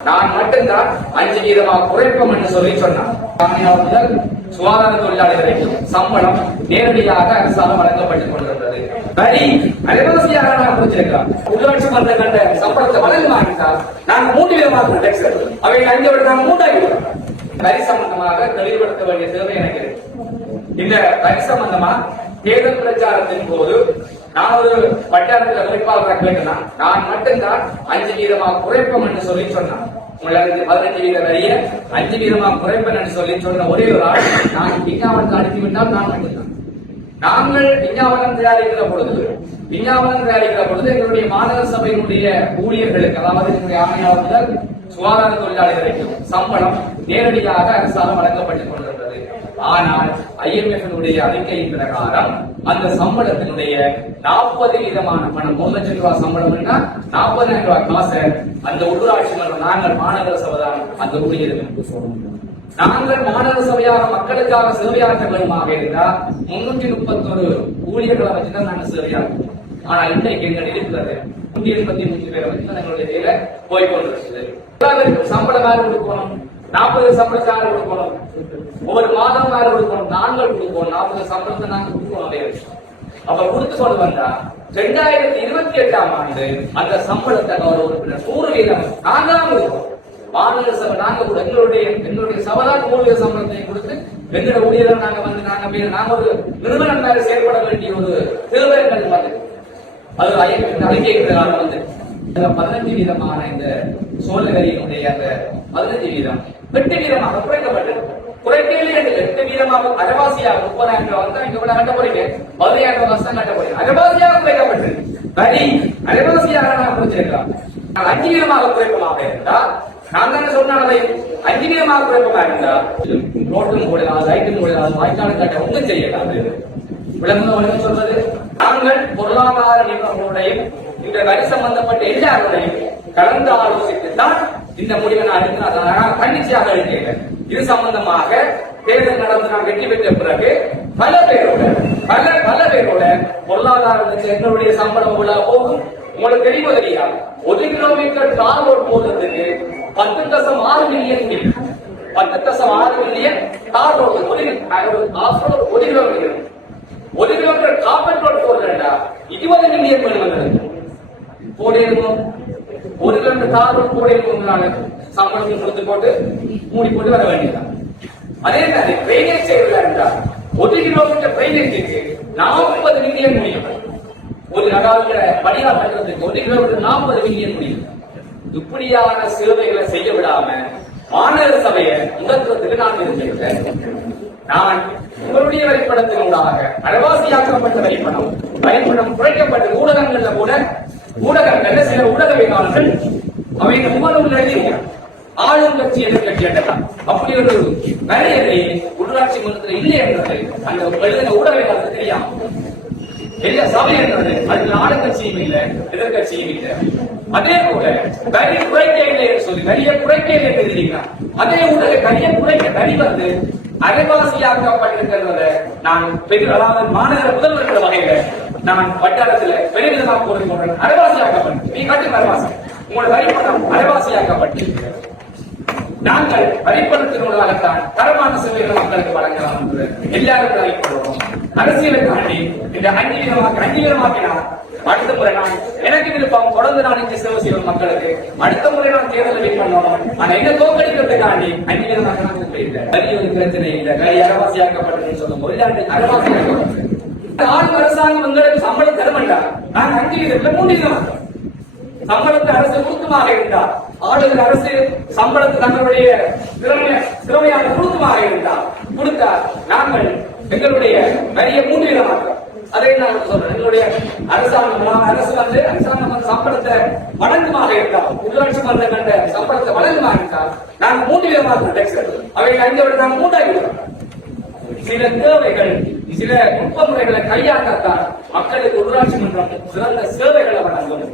நான் மட்டும்தான் அஞ்சு வீதமா குறைப்போம் என்று சொல்லி சொன்னார். முதல் சுகாதார தொழிலாளர்களுக்கு சம்பளம் நேரடியாக அரசாங்கம் வழங்கப்பட்டுக் கொண்டிருந்தது. வரி அரைவாசியாக நான் குறிச்சிருக்கிறோம் உள்ளாட்சி மன்ற கண்ட சம்பளத்தை வழங்க மாட்டால் நான் மூன்று விதமாக டெக்ஸ் அவை ஐந்து விட நான் மூன்றாகி வரி சம்பந்தமாக தெளிவுபடுத்த வேண்டிய தேவை எனக்கு இந்த வரி சம்பந்தமா தேர்தல் பிரச்சாரத்தின் போது நான் ஒரு வட்டாரத்தில் அமைப்பாளராக கேட்டனா நான் மட்டும்தான் அஞ்சு வீதமா குறைப்போம் என்று சொல்லி சொன்னான். உங்களுக்கு பதினஞ்சு வீத வரிய அஞ்சு வீதமா குறைப்பேன் என்று சொல்லி சொன்ன ஒரே ஒரு ஆள் நான் விஞ்ஞாபனத்தை அனுப்பிவிட்டால் நான் மட்டும்தான். நாங்கள் விஞ்ஞாபனம் தயாரிக்கிற பொழுது விஞ்ஞாபனம் தயாரிக்கிற பொழுது எங்களுடைய மாநகர சபையினுடைய ஊழியர்களுக்கு அதாவது எங்களுடைய ஆணையாளர் முதல் சுகாதார தொழிலாளர்களுக்கு சம்பளம் நேரடியாக அரசாங்கம் வழங்கப்பட்டுக் கொண்டிருந்தது. ஆனால் IMF அறிக்கையின் பிரகாரம் அந்த சம்பளத்தினுடைய நாற்பது விதமான பணம் மூணு லட்சம் ரூபாய் சம்பளம்னா நாற்பதாயிரம் ரூபாய் காசை அந்த உள்ளூராட்சி மன்றம் நாங்கள் மாநகர சபை தான் அந்த ஊழியர்களுக்கு சொல்லணும் நாங்கள் மாநகர சபையாக மக்களுக்காக சேவையாற்ற வேண்டுமாக இருந்தால் முன்னூற்றி முப்பத்தொரு ஊழியர்களை வச்சுதான் நாங்கள் சேவையாற்றுவோம். ஆனா இன்றைக்கு எங்கள் இருக்கிறது நூத்தி எண்பத்தி மூன்று பேரை வச்சு தங்களுடைய எங்களுடைய வேலை போய்கொண்டிருக்கிறது எல்லாருக்கும் சம்பளம் யாரு கொடுக்கணும்? நாற்பது சம்பளத்தை யாரு கொடுக்கணும்? ஒவ்வொரு மாதம் யாரு கொடுக்கணும்? நாங்கள் கொடுப்போம் நாற்பது சம்பளத்தை நாங்கள் கொடுக்கணும் அதே விஷயம். அப்ப கொடுத்து கொண்டு வந்தா ரெண்டாயிரத்தி இருபத்தி எட்டாம் ஆண்டு அந்த சம்பளத்தை கௌரவ உறுப்பினர் நூறு வீதம் நாங்க தான் கொடுக்கணும் மாநில சபை நாங்க கூட எங்களுடைய எங்களுடைய சபைதான் ஊழிய சம்பளத்தை கொடுத்து எங்களோட ஊழியர்கள் நாங்க வந்து நாங்க நாங்க ஒரு நிறுவனம் மேல செயல்பட வேண்டிய ஒரு தேவைகள் வந்து அது ஐ- அறிக்கை பிரகாரம் வந்து பதினஞ்சு வீதமான இந்த சோழகரியினுடைய அந்த பதினஞ்சு வீதம் எட்டு வீதமாக குறைக்கப்பட்டது. குறைக்கவில்லை எட்டு வீதமாக அரைவாசியாக முப்பதாயிரம் ரூபாய் வந்து இங்க கூட கட்ட போறீங்க. பதினையாயிரம் ரூபாய் வருஷம் கட்ட போறீங்க. அரைவாசியாக குறைக்கப்பட்டது. வரி அரைவாசியாக நான் குறைச்சிருக்கலாம். அஞ்சு வீதமாக குறைப்பமாக இருந்தால் நான் தானே சொன்னால் அஞ்சு வீதமாக குறைப்பமாக இருந்தால் ரோட்டும் போடலாம் லைட்டும் வாய்க்காலும் கட்ட ஒன்றும் செய்யலாம் விளம்பரம் ஒழுங்கு நாங்கள் பொருளாதார நிபுணர்களையும் இந்த வரி சம்பந்தப்பட்ட எல்லாருடையும் கலந்து ஆலோசித்து தான் இந்த முடிவை நான் எடுக்கிறேன் தன்னிச்சையாக எடுக்கிறேன் இது சம்பந்தமாக தேர்தல் நடந்து நான் வெற்றி பெற்ற பிறகு பல பேரோட பல பல பேரோட பொருளாதார எங்களுடைய சம்பளம் உள்ள போகும். உங்களுக்கு தெரியுமோ தெரியாது ஒரு கிலோமீட்டர் கார் ரோட் போடுறதுக்கு பத்து தசம் ஆறு மில்லியன் பத்து தசம் ஆறு மில்லியன் கார் ரோடு. ஒரு ஆஃப் ரோடு ஒரு கிலோமீட்டர். ஒரு கிலோமீட்டர் காப்பர் ரோட் போடுறா இருபது மில்லியன் வேணும் போடணும் ஒரு கிலோமீட்டர் கார் ரோட் போடணும் கொடுத்து போட்டு மூடி போட்டு வர வேண்டியதான் அதே மாதிரி ட்ரைனேஜ் செய்யல என்றால் ஒரு கிலோமீட்டர் ட்ரைனேஜுக்கு நாற்பது மில்லியன் முடியும். ஒரு நகால பணியா பண்றதுக்கு ஒரு கிலோமீட்டர் நாற்பது மில்லியன் முடியும். இப்படியான சேவைகளை செய்ய விடாம மாநகர சபையை முடக்கிறதுக்கு நான் இருந்திருக்கேன் நான் உங்களுடைய வரிப்படத்தினூடாக அரைவாசியாக்கப்பட்ட வரிப்படம் வரிப்படம் குறைக்கப்பட்ட ஊடகங்கள்ல கூட ஊடகங்கள்ல சில ஊடகவியலாளர்கள் அவைங்க முகநூல் எழுதியிருக்கிறார் ஆளும் கட்சி எதிர்கட்சி என்றெல்லாம் அப்படி ஒரு வரையறை உள்ளாட்சி மன்றத்தில் இல்லை என்றது அந்த எழுதின ஊடகவியலாளர் தெரியாம பெரிய சபை என்றது அதில் ஆளுங்கட்சியும் இல்லை எதிர்கட்சியும் இல்லை. அதே போல வரி குறைக்க இல்லை என்று சொல்லி வரியை குறைக்க இல்லை என்று அதே ஊடக வரியை குறைக்க வரி வந்து அரைவாசியாக்கப்பட்டிருக்கிறத நான் பெரிய அதாவது மாநகர முதல்வர் வகையில நான் வட்டாரத்துல பெரிய கூறிக் கொண்டேன் அரைவாசியாக்கப்பட்டு நீ கட்டு அரைவாசி. உங்களோட வரி பணம் அரைவாசியாக்கப்பட்டு நாங்கள் வரிப்பணத்தினூடாகத்தான் தரமான சேவைகளை மக்களுக்கு வழங்கலாம் என்று எல்லாரும் அறிவிக்கிறோம் அரசியலுக்காண்டி இந்த அஞ்சு விதமாக அஞ்சு அடுத்த முறை நான் எனக்கு விருப்பம் தொடர்ந்து நான் இங்கே சேவை செய்வோம் மக்களுக்கு அடுத்த முறை நான் தேர்தல் வெயிட் பண்ணணும். ஆனா என்ன தோக்கடிக்கிறதுக்காண்டி அஞ்சு நான் போயிருந்தேன் வரி ஒரு பிரச்சனை இல்லை. வரி அரவாசியாக்கப்பட்டதுன்னு சொல்லும் போது இல்லாட்டி அரவாசியாக்கப்பட்டது ஆளும் அரசாங்கம் எங்களுக்கு சம்பளம் தரமாட்டா? நான் அஞ்சு விதத்துல மூன்று சம்பளத்தை அரசு கொடுக்குமாக இருந்தால் ஆளுநர் அரசு சம்பளத்தை தங்களுடைய திறமைய திறமையாக கொடுக்குமாக இருந்தால் கொடுத்தால் நாங்கள் எங்களுடைய வரிய மூன்று விதமாக்கிறோம். அதை நான் சொல்றேன். எங்களுடைய அரசாங்கம் அரசு வந்து அரசாங்கம் வந்து சம்பளத்தை வழங்குமாக இருந்தால் உள்ளாட்சி மன்ற கண்ட சம்பளத்தை வழங்குமாக இருந்தால் நாங்கள் மூன்று விதமாக டேக்ஸ் அவை ஐந்து விட நாங்கள் மூன்றாகி சில தேவைகள் சில நுட்ப முறைகளை கையாளத்தான் மக்களுக்கு உள்ளாட்சி மன்றம் சிறந்த சேவைகளை வழங்கும்